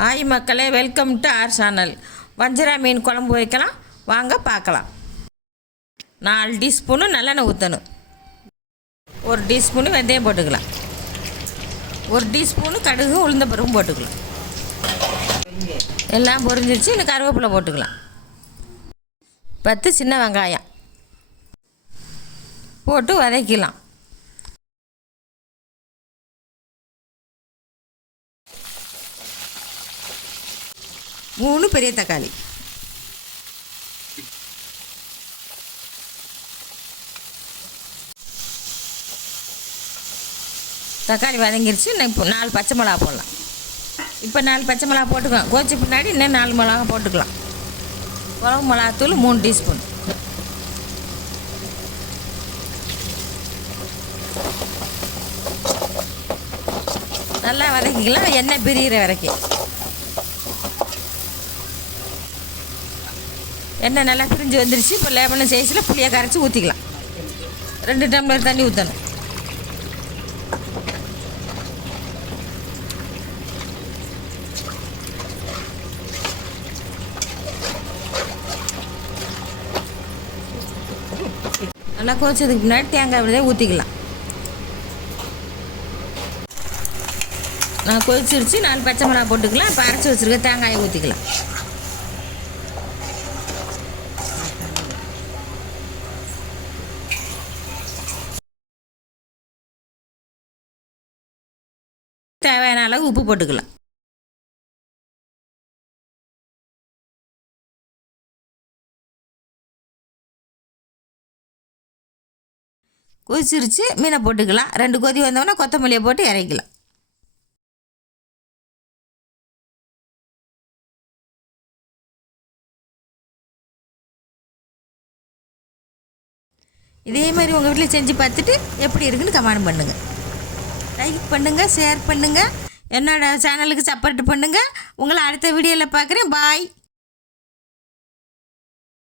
Hi மக்களே, welcome to R channel. வஞ்சரா மீன் குழம்பு வைக்கலாம் வாங்க பார்க்கலாம். 4 டீஸ்பூனு நல்லெண்ணெய் ஊற்றணும். 1 டீஸ்பூனு வெந்தயம் போட்டுக்கலாம். 1 டீஸ்பூனு கடுகு உளுந்தம்பருப்பும் போட்டுக்கலாம். எல்லாம் பொரிஞ்சிருச்சு. இன்னும் கருவேப்பிலை போட்டுக்கலாம். 10 சின்ன வெங்காயம் போட்டு வதக்கலாம். மூணு பெரிய தக்காளி, தக்காளி வதங்கிருச்சு. இப்போ 4 பச்சை மிளகா போடலாம். இப்போ 4 பச்சை மிளகா போட்டுக்கலாம். கோச்சி பின்னாடி இன்னும் 4 மிளகா போட்டுக்கலாம். குழம்பு மிளகாத்தூள் 3 டீஸ்பூன். நல்லா வதக்கிக்கலாம், எண்ணெய் பிரிகிற வரைக்கும். எண்ணெய் நல்லா பிரிஞ்சு வந்துருச்சு. இப்போ லெமன் சைஸில் புளியை கரைச்சி ஊற்றிக்கலாம். 2 டம்ளர் தண்ணி ஊற்றணும். நல்லா கொதிச்சதுக்கு முன்னாடி தேங்காய் விதையை ஊற்றிக்கலாம். நான் கொதிச்சிருச்சு. 4 பச்சை மிளகா போட்டுக்கலாம். இப்போ அரைச்சி வச்சுருக்க தேங்காயை ஊற்றிக்கலாம். தேவையான அளவு உப்பு போட்டுக்கலாம். கொதிச்சிருச்சு. மீனை போட்டுக்கலாம். 2 கொதி வந்தோடனே கொத்தமல்லியை போட்டு இறக்கலாம். இதே மாதிரி உங்கள் வீட்டில் செஞ்சு பார்த்துட்டு எப்படி இருக்குன்னு கமெண்ட் பண்ணுங்கள். லைக் பண்ணுங்கள், ஷேர் பண்ணுங்கள், என்னோடய சேனலுக்கு சப்போர்ட் பண்ணுங்கள். உங்களை அடுத்த வீடியோவில் பார்க்குறேன். பாய்.